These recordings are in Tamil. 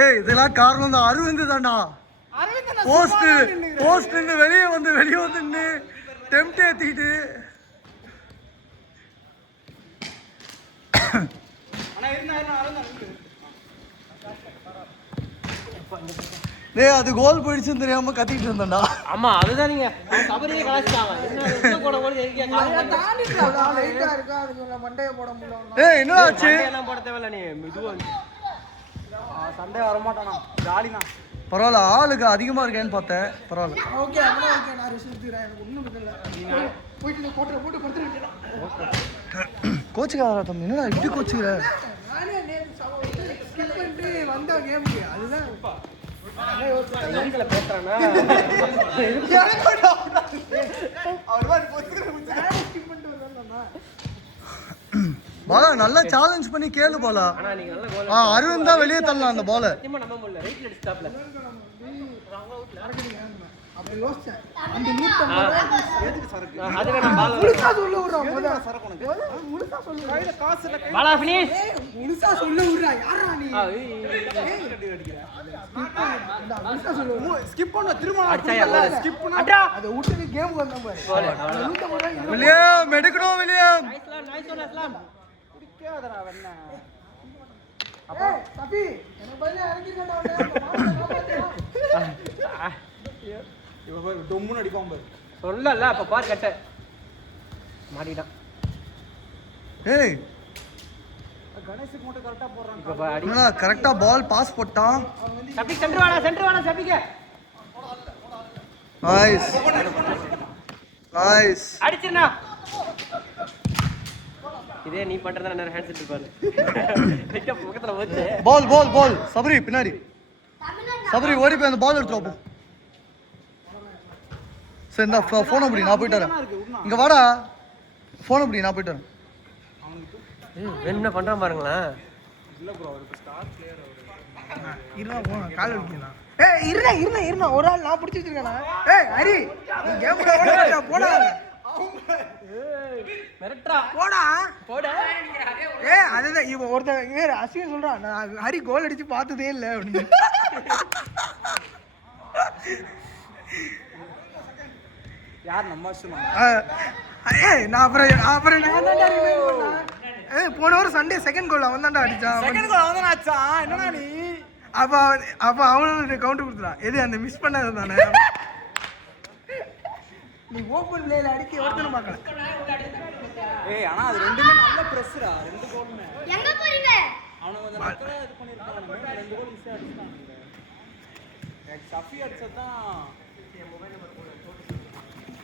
ஏய் இதெல்லாம் காரணம் தான் அரவிந்த் தான்டா. போஸ்ட் வெளியே வந்து டெம்ட் ஏத்திட்டு டேய் அது கோல் போயிடுச்சுன்னு தெரியாம கத்திட்டு இருந்தேன்டா. ஆமா அதுதான் நீங்க கபடியே கலாச்சிட்டாங்க. என்ன போட போல இருக்கீங்க. லைட்டா இருக்கா அதுல மண்டைய போட முடியல. ஏய் என்ன ஆச்சு? எல்லாம் போட தேவையில்ல நீ மெதுவா சண்டே வர மாட்டானா ஜாலினா. பரவாயில்ல ஆளுக்கு அதிகமா இருக்கேன்னு பார்த்தேன். பரவாயில்ல ஓகே அப்படியே ஓகே நான் ரிசல்ட் எடுத்துறேன். எனக்கு ஒண்ணும் இல்ல. போயிட்டு கோட்டரை போட்டு படுத்துறேன். கோச்சுக்காரா தம்பி என்னடா இப்படி கோச்சுக்கிற? நானே ஸ்கிப் பண்ணிட்டு வந்தா கேமுக்கு அதுதான் எங்கல பேசுறானா அவர் மாதிரி போத்துறேன் ஸ்கிப் பண்ணிட்டு வந்தானா. பாலா நல்லா சேலஞ்ச் பண்ணி கேளு பாலா. ஆனா நீங்க நல்ல கோல் அரவிந்த் தான் வெளியே தள்ளலாம் அந்த பால். சத்தியமா நம்ப முடியல. ரைட்ல அடிச்சு ஸ்டாப்ல அப்படி யோசிச்சேன். அந்த 150 எதுக்கு சரக்கு அதுக்கு நான் பால் முழுசா சொல்ல விடுறா. முத சரக்கு உனக்கு முழுசா சொல்ல கையில காசு இல்ல. பாலா ஃபினிஷ் முழுசா சொல்ல விடுறா. யாரா நீ கட்டி அடிக்கிற முழுசா சொல்ல ஸ்கிப் பண்ண திரும்ப அடிச்சா ஸ்கிப் பண்ணா அத விட்டு கேம் வந்தா பாரு. வில்லியம் எடுக்கணும் வில்லியம். நைஸ் ஒன் அஸ்லாம் குடிக்காதடா வெண்ணா. அப்ப தம்பி எனக்கு பதிலா இறங்கிட்டடா. இவ பாரு டொம்முன்னு அடிப்பான் பாரு. சொல்லல அப்ப பார் கட்ட மாட்டிட்டான். ஏய் கணேஷுக்கு மட்டும் கரெக்டா போறான். இப்ப அடி என்னடா கரெக்ட்டா பால் பாஸ் போட்டான். சபி சென்டர் வாடா சபிக்க நைஸ் நைஸ் அடிச்சிரனா. இதே நீ பண்றதா நான் ஹேண்ட் செட் பாரு. கிட்ட பக்கத்துல வந்து பால் சபரி பின்னாடி. சபரி ஓடி போய் அந்த பால் எடுத்து வா. சரி இந்த ஃபோன் அப்படி நான் போயிட்டு வரேன். இங்க வாடா ஃபோன் அப்படி நான் போயிட்டு வரேன். என்ன பண்றான் பாருங்களேன். இல்ல ப்ரோ அவருக்கு ஸ்டார் பிளேயர் அவரு. இருடா போ கால் அடிக்கலாம். ஏய் இருடா ஒரு ஆள் நான் பிடிச்சி வச்சிருக்கேனா. ஏய் ஹரி நீ கேம் ஓட போடா. ஏய் மிரட்றா போடா. ஏய் அதுதான் இவன் ஒருத்தன் வேற அசிங்க சொல்றான். நான் ஹரி கோல் அடிச்சு பார்த்ததே இல்ல அப்படின்னு. யார் நம்ம சொன்னா? ஏய் நான் அப்புறம் ஏய் போன வாரம் சண்டே செகண்ட் கோல் அவன் தான்டா அடிச்சான். செகண்ட் கோல் அவன் தான் அடிச்சான். என்னடா நீ அப்ப அவனுக்கு கவுண்ட் கொடுத்தான். எது அந்த மிஸ் பண்ணது தானே. நீ ஓபன் பிளேல அடிக்க ஒருத்தனும் பார்க்கல. ஏய் ஆனா அது ரெண்டுமே நல்ல பிரஷரா. ரெண்டு கோலுமே எங்க போறீங்க? அவன கொஞ்சம் பக்கத்துல இது பண்ணிருக்கானே. ரெண்டு கோல் மிஸ் அடிச்சான். எனக்கு சஃபி அடிச்சதான் என் மொபைல் நம்பர் போடு.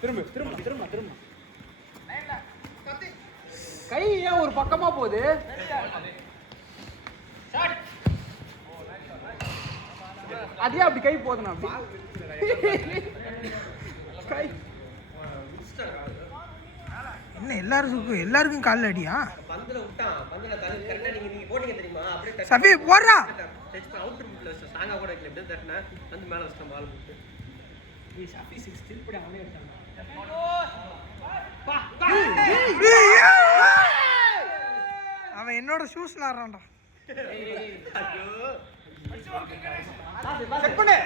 திரும்ப கை ஏன் ஒரு பக்கமா போகுது? அதே அப்படி கை போதுனா அப்படி கை என்ன எல்லாருக்கும் கால்ல அடியா? பந்துல விட்டான். பந்துல தள்ளி கரெக்ட்டா நீங்க போடிங்க தெரியுமா? அப்படியே சஃபி போடுறா. டச் பண்ண அவுட் ரூட்ல ஸ்ட்ராங்கா கூட இல்ல. அப்படியே தட்டனா வந்து மேல வச்ச பால் போட்டு. நீ சஃபி 6 ஸ்டில் படி அவனே எடுத்தான். அவன் என்னோட ஷூஸ்ல ஆடுறான்டா. ஐயோ செட் பண்ணு.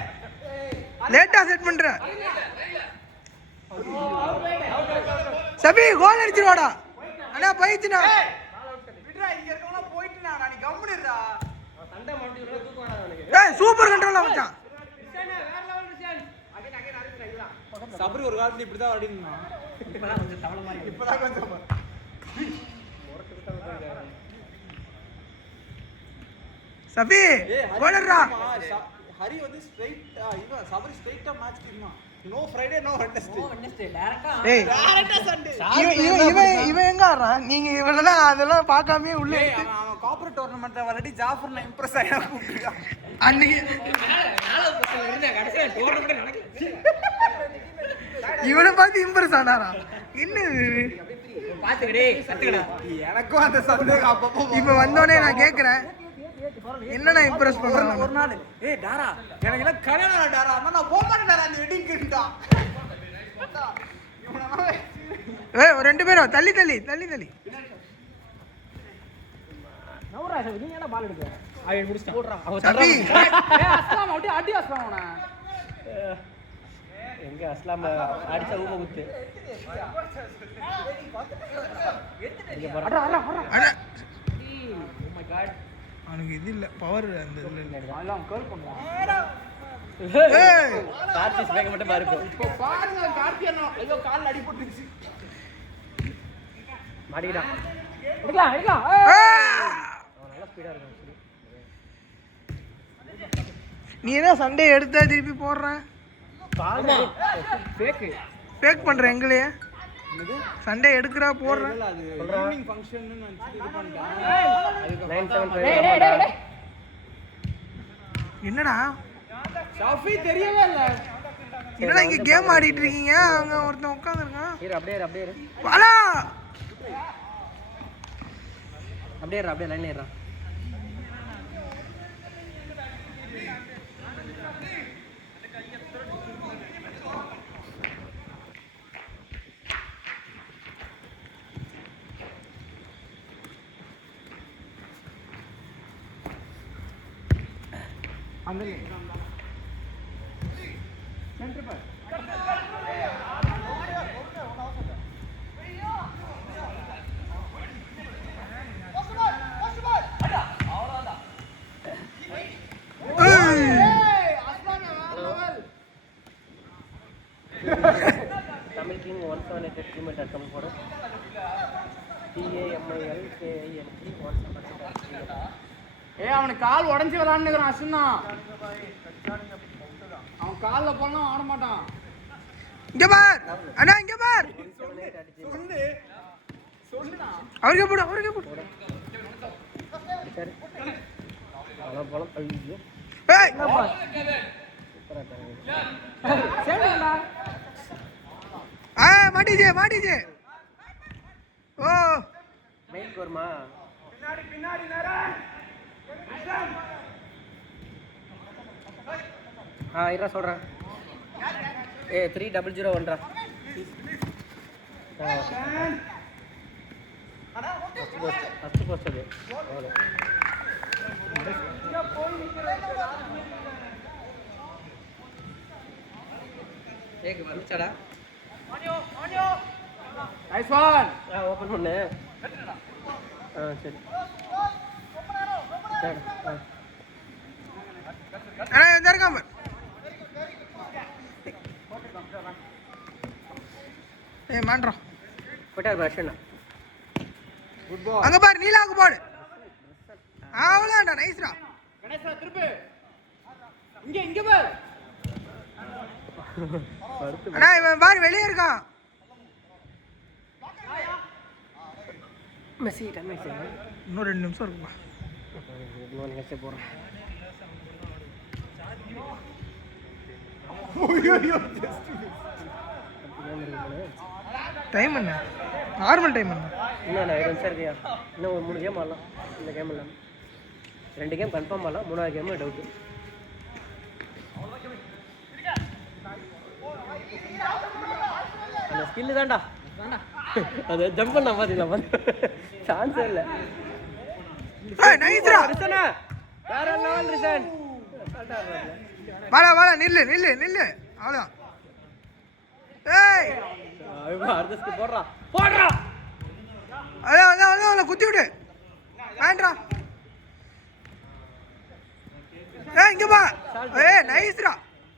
லேட்டா செட் பண்றேன். சபி கோல் அடிச்சிருவாடா. அண்ணா போயிடுச்சுடா. விட்றா இங்க இருக்கவனா போயிடுனா. நான் நீ கம்முனிடா. சண்டை மாட்டி உள்ள தூக்கு வேணாம் எனக்கு. ஏய் சூப்பர் கண்ட்ரோல்ல வச்சான். ரிஷான் வேற லெவல் ரிஷான். அகைன் அடிக்குறா. சபரி ஒரு காலத்துல இப்படி தான் ஆடினான். இப்பதான் கொஞ்சம் தவள மாதிரி. இப்பதான் கொஞ்சம் சபி கோலர்ரா. ஹரி வந்து ஸ்ட்ரைட் இவன் சபரி ஸ்ட்ரைட்டா மேட்ச் கிரிமா. No Friday no Wednesday. டைரக்டா டைரக்டா சண்டே. இவன் எங்க ஆடுறான்? நீங்க இவளெல்லாம் அதெல்லாம் பார்க்காமயே உள்ளே அவன் கார்ப்பரேட் டோர்னமெண்ட்ல ஆல்ரெடி ஜாஃபர்ல இம்ப்ரஸ் ஆயா கூப்பிட்டான். அன்னைக்கு இவனை பார்த்து இம்ப்ரஸ் ஆனாரா? என்ன பாத்துக்கடே கத்துக்கடா. எனக்கும் அந்த சந்தேகம் அப்பப்போ இப்ப வந்தோடனே நான் கேக்குறேன் என்னன்னா இம்ப்ரஸ் பண்றான் ஒரு நாள். ஏய் டாரா எனக்கு எல்லாம் கனடா டாரா நான் போக மாட்டேன் டாரா அந்த வெட்டிங் கேட்டா. ஏய் ரெண்டு பேரும் தள்ளி நவுரா சார் நீங்க என்ன பால் எடுக்க அவன் முடிச்சு போடுறா அவன் சபி அஸ்லாம் அப்படியே அடி அஸ்லாம் அவனை எங்க அஸ்லாம் அடிச்ச ஊம குத்து இங்க பாரு அட அட அட அட ஓ மை காட் அவனுக்கு இது இல்ல பவர் அந்த இதுல இல்ல அதெல்லாம் கர்ல் பண்ணுவான் ஏய் கார்த்திஸ் பேக்க மட்டும் பாரு இப்போ பாருங்க கார்த்தி அண்ணா ஐயோ கால்ல அடி போட்டுருச்சு மாடிடா எடுக்கலாம் எடுக்கலாம் அவன் நல்ல ஸ்பீடா இருக்கான் நீ என்ன சண்டே எடுத்தா திருப்பி போடுற கால் ஃபேக் பேக் பண்ற எங்களே சண்டே எடுக்கறா போடுற அது ஈவினிங் ஃபங்க்ஷன் நினைச்சிட்டு இது பண்ணிட்டான் 975 என்னடா ஷாஃபி தெரியவே இல்ல என்னடா இங்க கேம் ஆடிட்டு இருக்கீங்க அங்க ஒருத்தன் உட்கார்ந்திருக்கான் இரு அப்படியே இரு வாடா அப்படியே லைன்ல ஏறா அந்த சென்டர் பார் தமிழ் கிங் 178 கிலோமீட்டர் கம்மி போடு TAMILKING 178 அவனுக்கு கால் உடஞ்சி விளாண்டுக்கிறான் அசுன்னா அவன் கால்ல போனா ஆட மாட்டான் இங்க பார் அண்ணா இங்க பார் சொல்லுடா அவருக்கு போடு சரி போலாம் ஐயோ ஏய் சரிடா மாட்டிச்சே ஓ மெயின் கோர்மா பின்னாடி நேரா இரா சொல்கிறேன் 3001 ஃபஸ்ட்டு போஸ்ட் அது அவ்வளோ ஏக்கு வந்துச்சாடா நைஸ் ஒன் ஓப்பன் பண்ணு சரி சரி அண்ணா எந்த இருக்காம ஏய் மாண்ட்ரா போயிட்டார் பர்ஷன் குட் பால் அங்க பாரு நீலாக்கு போடு அவ்வளோடா நைஸ்ரா கணேசா திருப்பு இங்க பார் அண்ணா இவன் பாரு வெளியே இருக்கான் மெஸ்ஸி டைம் ஆயிடுச்சு இன்னும் 2 நிமிஷம் இருக்குப்பா இன்னொரு நிமிஷம் போடுறேன் டைம் என்ன நார்மல் டைம் என்ன இன்னும் 2 நிமிஷம் இருக்கியா இன்னும் ஒரு 3 கேம் ஆடலாம் இந்த கேம் இல்லாமல் 2 கேம் கன்ஃபார்ம் ஆடலாம் 3வது கேம் டவுட்டு அந்த ஸ்கில்லு தான்டா அது ஜம்ப் பண்ண பாத்தீங்களா சான்ஸே இல்லை ஏய் நைஸ்ரா ரிசனா வேற லெவல் ரிசன் வாடா நில்லு அவ்வளோதான் ஏய் அர்த்தஸ்க்கு போடுறா அதான் குத்தி விடு வேண்டா ஏய் இங்க பா ஏய் நைஸ்ரா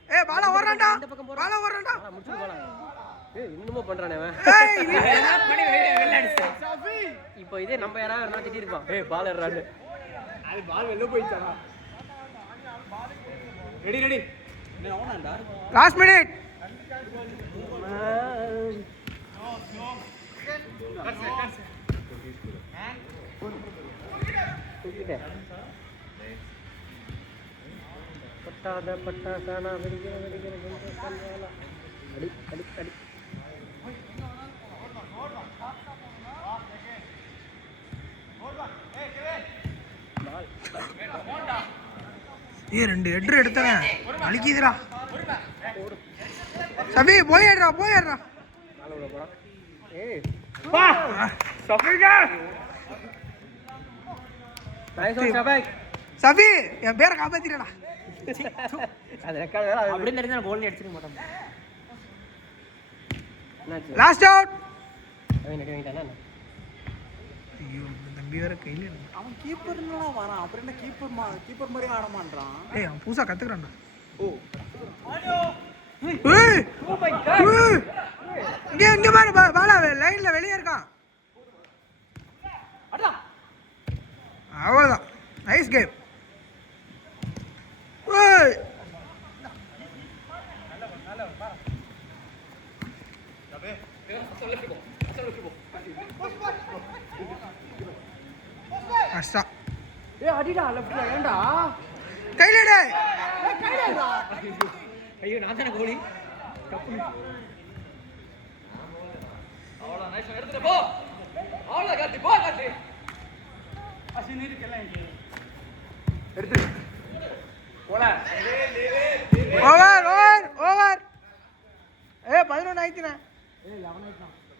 ஏய் பாலா ஓடுறான்டா முடிச்சு போலாம் இன்னுமா பண்றானே அவன் ஏய் இப்போ இதே நம்ம யாராவது இருந்தா திட்டி இருப்பான் பால் ஏறான்னு அது பால் வெளில போயிச்சாடா ரெடி என்ன ஓனாண்டா லாஸ்ட் மினிட் பட்டாசானா வெடிக்கிற அடி ஏய் 2 ஹெட்ரு எடுத்தனே அழிக்குதுடா சபி போயிடுறா ஏய் வா சஃபிகா நைஸ் ஒன் ஷபாக். சபி என் பேரை காப்பாத்திடா. அது ரெக்கார்ட் வேற அப்படியே தெரிஞ்சா கோல் அடிச்சிர மாட்டோம். Last out. அவன் நடி வாங்கிட்டானா? ஐயோ தம்பி வேற கையில அவன் கீப்பர்னா வரான், அப்புறம் என்ன கீப்பர் மாதிரி ஆட மாட்டான். ஏய் அவன் புதுசா கத்துக்கறான்டா. ஓ ஏய் ஓ மை காட். இங்க பாரு பாலா லைன்ல வெளிய இருக்கான். அடடா. அவ்வளவுதான். Nice game. ஏய் அஷ்டா. ஏய் அடிடா லெஃப்ட்ல ஏண்டா? கையிலடே. ஐயோ நான் தான கோலி. கப்பு. அவ்வளோ நைஸ் எடுத்துட்டு போ. அவ்வளோ காட்டி போ காட்டி. அசின் இருக்கல இங்க. எடுத்து. போடா. ஓவர். ஏய் 11 ஆயிடுச்சுனா. ஏய் 11 ஆயிடுச்சு.